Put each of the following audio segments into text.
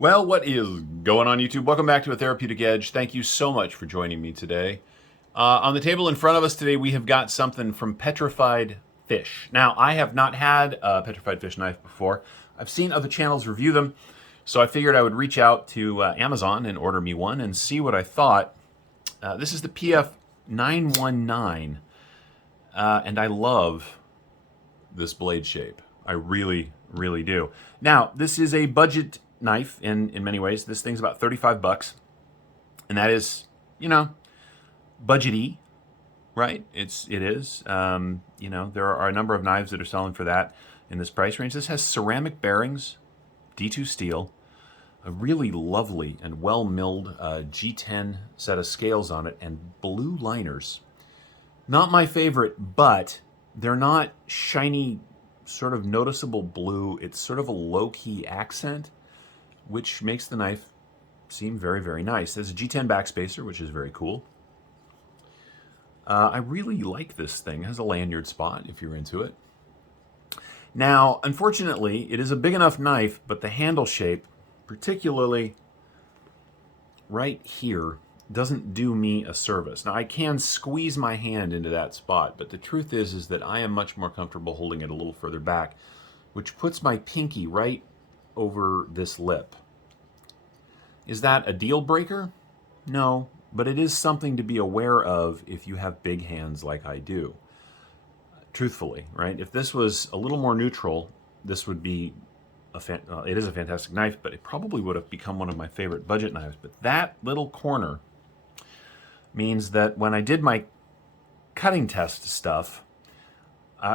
Well, what is going on YouTube? Welcome back to A Therapeutic Edge. Thank you so much for joining me today. On the table in front of us today, we have got something from Petrified Fish. Now, I have not had a Petrified Fish knife before. I've seen other channels review them, so I figured I would reach out to Amazon and order me one and see what I thought. This is the PF919, and I love this blade shape. I really, really do. Now, this is a budget knife in many ways. This thing's about 35 bucks, and that is, budgety, right? It is. There are a number of knives that are selling for that in this price range. This has ceramic bearings, D2 steel, a really lovely and well milled G10 set of scales on it, and blue liners. Not my favorite, but they're not shiny, sort of noticeable blue. It's sort of a low-key accent, which makes the knife seem very, very nice. There's a G10 backspacer, which is very cool. I really like this thing. It has a lanyard spot, if you're into it. Now, unfortunately, it is a big enough knife, but the handle shape, particularly right here, doesn't do me a service. Now, I can squeeze my hand into that spot, but the truth is that I am much more comfortable holding it a little further back, which puts my pinky right over this lip. Is that a deal breaker? No, but it is something to be aware of if you have big hands like I do. Truthfully, right? If this was a little more neutral, this would be it is a fantastic knife, but it probably would have become one of my favorite budget knives. But that little corner means that when I did my cutting test stuff,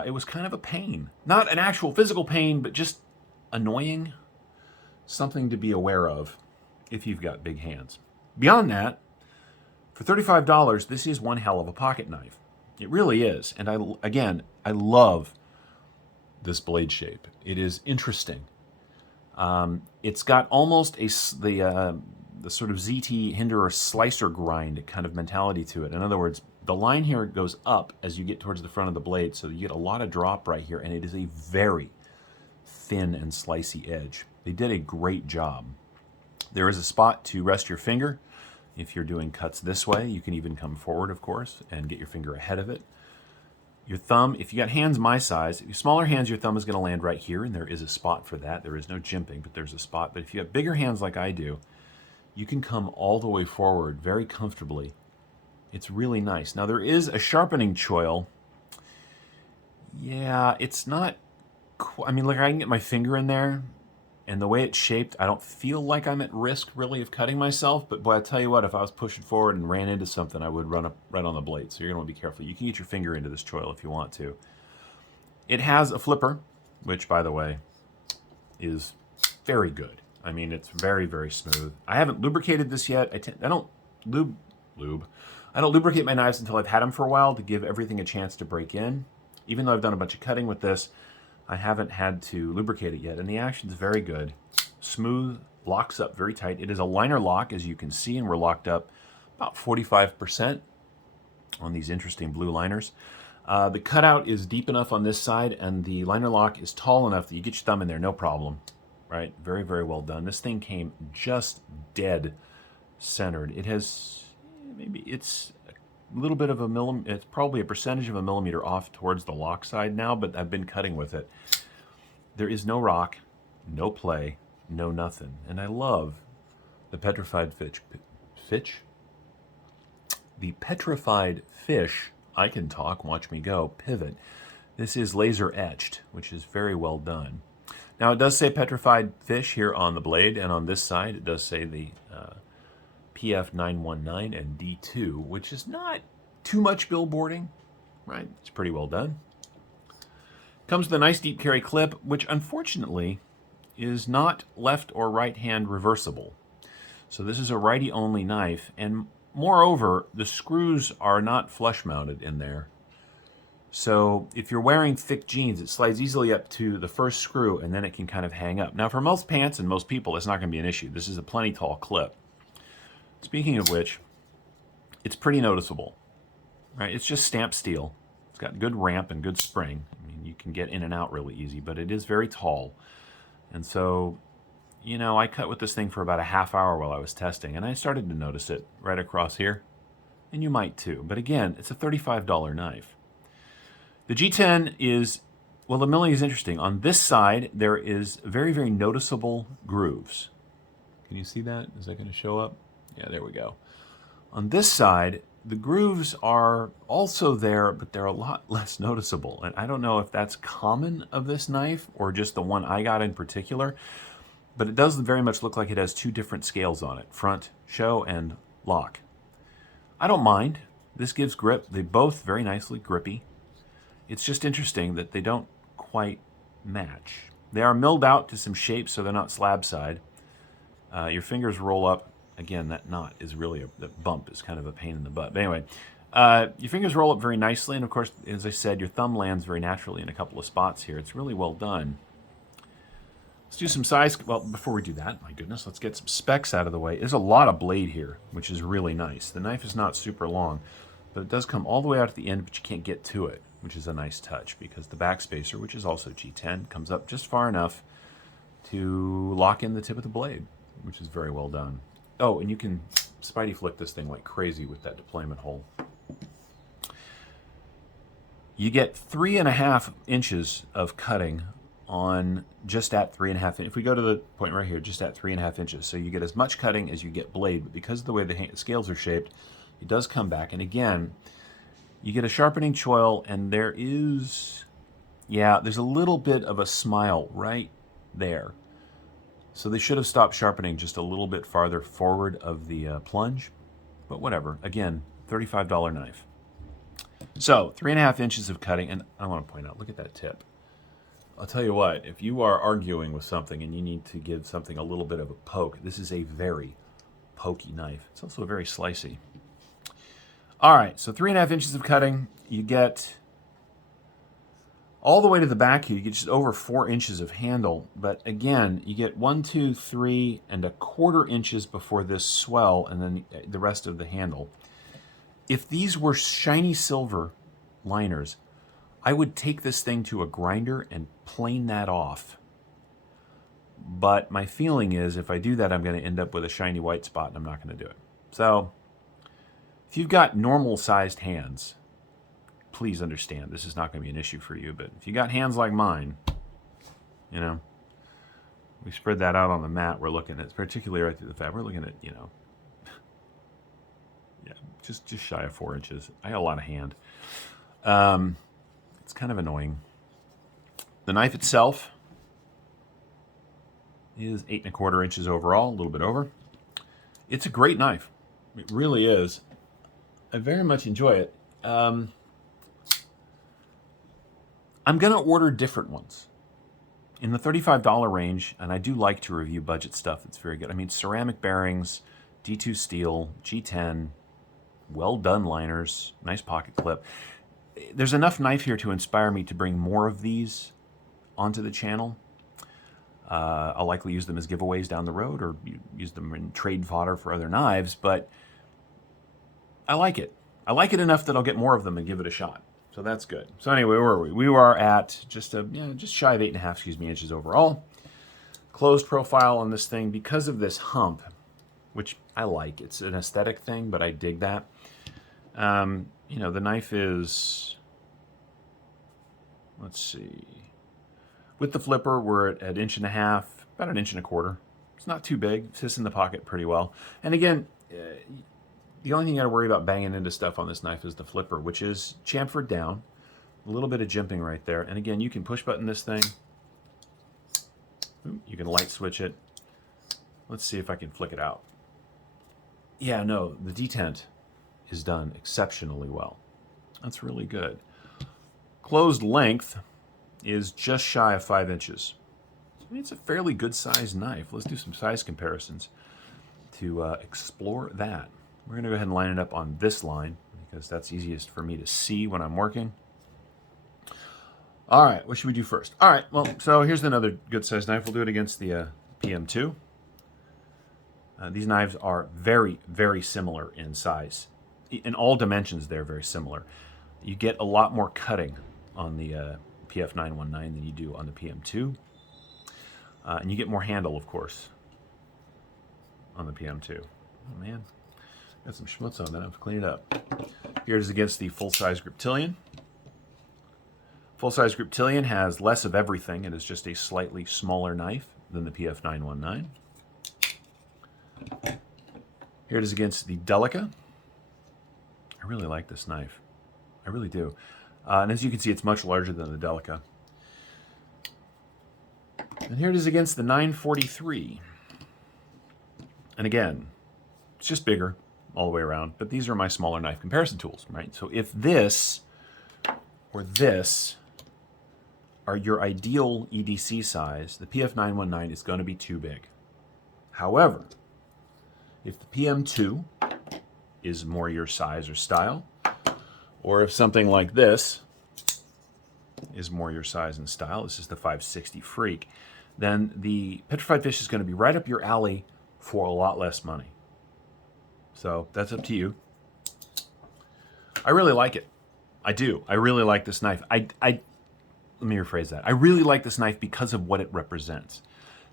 it was kind of a pain. Not an actual physical pain, but just annoying. Something to be aware of if you've got big hands. Beyond that, for $35, this is one hell of a pocket knife. It really is. And I love this blade shape. It is interesting. It's got almost the sort of ZT Hinderer slicer grind kind of mentality to it. In other words, the line here goes up as you get towards the front of the blade, so you get a lot of drop right here, and it is a very thin and slicey edge. They did a great job. There is a spot to rest your finger. If you're doing cuts this way, you can even come forward, of course, and get your finger ahead of it. Your thumb, if you got hands my size, if you have smaller hands, your thumb is going to land right here, and there is a spot for that. There is no jimping, but there's a spot. But if you have bigger hands like I do, you can come all the way forward very comfortably. It's really nice. Now, there is a sharpening choil. Yeah, it's not... I mean, look, I can get my finger in there, and the way it's shaped, I don't feel like I'm at risk, really, of cutting myself. But boy, I tell you what, if I was pushing forward and ran into something, I would run up right on the blade. So you're going to want to be careful. You can get your finger into this choil if you want to. It has a flipper, which, by the way, is very good. I mean, it's very, very smooth. I haven't lubricated this yet. I don't lubricate my knives until I've had them for a while to give everything a chance to break in. Even though I've done a bunch of cutting with this, I haven't had to lubricate it yet, and the action's very good. Smooth, locks up very tight. It is a liner lock, as you can see, and we're locked up about 45% on these interesting blue liners. The cutout is deep enough on this side, and the liner lock is tall enough that you get your thumb in there, no problem. Right? Very, very well done. This thing came just dead centered. It has, maybe it's a little bit of a millimeter, it's probably a percentage of a millimeter off towards the lock side now, but I've been cutting with it. There is no rock, no play, no nothing. And I love the Petrified Fish. The Petrified Fish, I can talk, watch me go, pivot. This is laser etched, which is very well done. Now, it does say Petrified Fish here on the blade, and on this side, it does say the PF919 and D2, which is not too much billboarding, right? It's pretty well done. Comes with a nice deep carry clip, which unfortunately is not left or right hand reversible. So this is a righty-only knife, and moreover, the screws are not flush mounted in there. So if you're wearing thick jeans, it slides easily up to the first screw, and then it can kind of hang up. Now, for most pants and most people, it's not going to be an issue. This is a plenty tall clip. Speaking of which, it's pretty noticeable, right? It's just stamped steel. It's got good ramp and good spring. I mean, you can get in and out really easy, but it is very tall. And so you know, I cut with this thing for about a half hour while I was testing, and I started to notice it right across here. And you might too. But again, it's a $35 knife. The G10 is, well, the milling is interesting. On this side, there is very, very noticeable grooves. Can you see that? Is that going to show up? Yeah, there we go. On this side, the grooves are also there, but they're a lot less noticeable. And I don't know if that's common of this knife or just the one I got in particular, but it does very much look like it has two different scales on it, front show and lock. I don't mind. This gives grip. They both very nicely grippy. It's just interesting that they don't quite match. They are milled out to some shape, so they're not slab side. Your fingers roll up. Again, that knot is really, the bump is kind of a pain in the butt. But anyway, your fingers roll up very nicely, and of course, as I said, your thumb lands very naturally in a couple of spots here. It's really well done. Let's do some size. Well, before we do that, my goodness, let's get some specs out of the way. There's a lot of blade here, which is really nice. The knife is not super long, but it does come all the way out at the end, but you can't get to it, which is a nice touch because the backspacer, which is also G10, comes up just far enough to lock in the tip of the blade, which is very well done. Oh, and you can Spidey flick this thing like crazy with that deployment hole. You get 3.5 inches of cutting on just at 3.5 inches. If we go to the point right here, just at 3.5 inches. So you get as much cutting as you get blade, but because of the way the scales are shaped, it does come back. And again, you get a sharpening choil, and there is, yeah, there's a little bit of a smile right there. So they should have stopped sharpening just a little bit farther forward of the plunge, but whatever. Again, $35 knife. So 3.5 inches of cutting, and I want to point out, look at that tip. I'll tell you what, if you are arguing with something and you need to give something a little bit of a poke, this is a very pokey knife. It's also very slicey. All right, so 3.5 inches of cutting. You get all the way to the back here. You get just over 4 inches of handle. But again, you get 1, 2, 3 1/4 inches before this swell, and then the rest of the handle. If these were shiny silver liners, I would take this thing to a grinder and plane that off. But my feeling is if I do that, I'm going to end up with a shiny white spot, and I'm not going to do it. So if you've got normal sized hands, please understand this is not going to be an issue for you. But if you got hands like mine, you know, we spread that out on the mat. We're looking at, particularly right through the fat, we're looking at, you know, yeah, just shy of 4 inches. I got a lot of hand. It's kind of annoying. The knife itself is 8 1/4 inches overall, a little bit over. It's a great knife. It really is. I very much enjoy it. I'm going to order different ones in the $35 range, and I do like to review budget stuff. It's very good. I mean, ceramic bearings, D2 steel, G10, well done liners, nice pocket clip. There's enough knife here to inspire me to bring more of these onto the channel. I'll likely use them as giveaways down the road or use them in trade fodder for other knives, but I like it. I like it enough that I'll get more of them and give it a shot. So that's good. So anyway, where were we? We were at just shy of 8.5, inches overall. Closed profile on this thing because of this hump, which I like. It's an aesthetic thing, but I dig that. You know, the knife is, let's see, with the flipper, we're at 1.5 inches, about 1.25 inches. It's not too big. It sits in the pocket pretty well. And again, the only thing you got to worry about banging into stuff on this knife is the flipper, which is chamfered down. A little bit of jimping right there. And again, you can push button this thing. You can light switch it. Let's see if I can flick it out. Yeah, no, the detent is done exceptionally well. That's really good. Closed length is just shy of 5 inches. I mean, it's a fairly good sized knife. Let's do some size comparisons to explore that. We're going to go ahead and line it up on this line because that's easiest for me to see when I'm working. All right, what should we do first? All right, well, so here's another good sized knife. We'll do it against the PM2. These knives are very, very similar in size. In all dimensions, they're very similar. You get a lot more cutting on the PF919 than you do on the PM2. And you get more handle, of course, on the PM2. Oh man, got some schmutz on that. I have to clean it up. Here it is against the full-size Griptilian. Full-size Griptilian has less of everything. It is just a slightly smaller knife than the PF919. Here it is against the Delica. I really like this knife. I really do. And as you can see, it's much larger than the Delica. And here it is against the 943. And again, it's just bigger all the way around. But these are my smaller knife comparison tools, right? So if this or this are your ideal EDC size, the PF919 is going to be too big. However, if the PM2 is more your size or style, or if something like this is more your size and style, this is the 560 Freak, then the Petrified Fish is going to be right up your alley for a lot less money. So that's up to you. I really like it. I do. I really like this knife. Let me rephrase that. I really like this knife because of what it represents.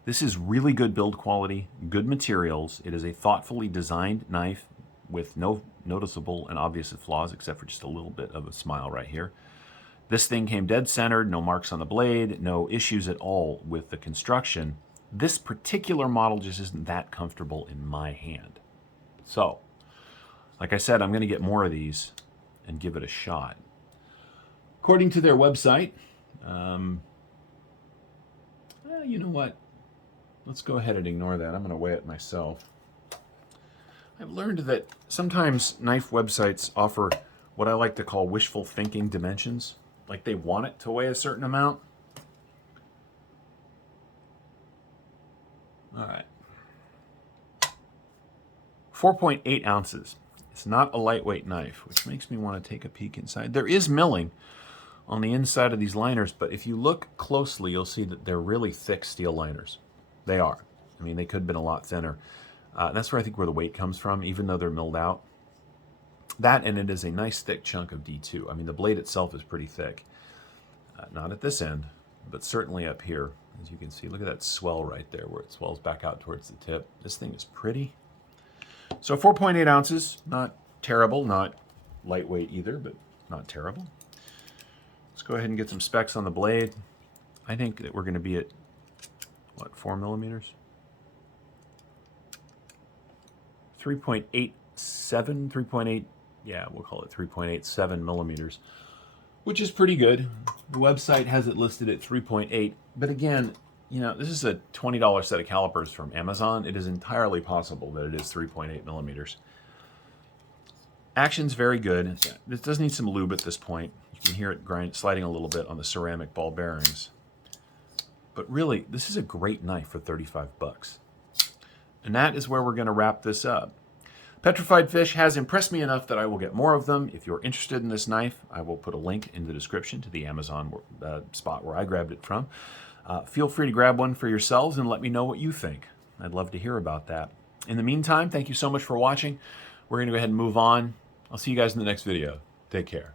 This is really good build quality, good materials. It is a thoughtfully designed knife with no noticeable and obvious flaws, except for just a little bit of a smile right here. This thing came dead centered, no marks on the blade, no issues at all with the construction. This particular model just isn't that comfortable in my hand. So, like I said, I'm going to get more of these and give it a shot. According to their website, well, you know what? Let's go ahead and ignore that. I'm going to weigh it myself. I've learned that sometimes knife websites offer what I like to call wishful thinking dimensions. Like they want it to weigh a certain amount. All right. 4.8 ounces. It's not a lightweight knife, which makes me want to take a peek inside. There is milling on the inside of these liners, but if you look closely, you'll see that they're really thick steel liners. They are. I mean, they could have been a lot thinner. That's where I think where the weight comes from, even though they're milled out. That, and it is a nice thick chunk of D2. I mean, the blade itself is pretty thick. Not at this end, but certainly up here. As you can see, look at that swell right there where it swells back out towards the tip. This thing is pretty. So 4.8 ounces, not terrible, not lightweight either, but not terrible. Let's go ahead and get some specs on the blade. I think that we're going to be at, what, 4 millimeters? 3.87, 3.8, yeah, we'll call it 3.87 millimeters, which is pretty good. The website has it listed at 3.8, but again, you know, this is a $20 set of calipers from Amazon. It is entirely possible that it is 3.8 millimeters. Action's very good. It does need some lube at this point. You can hear it sliding a little bit on the ceramic ball bearings. But really, this is a great knife for 35 bucks. And that is where we're going to wrap this up. Petrified Fish has impressed me enough that I will get more of them. If you're interested in this knife, I will put a link in the description to the Amazon spot where I grabbed it from. Feel free to grab one for yourselves and let me know what you think. I'd love to hear about that. In the meantime, thank you so much for watching. We're going to go ahead and move on. I'll see you guys in the next video. Take care.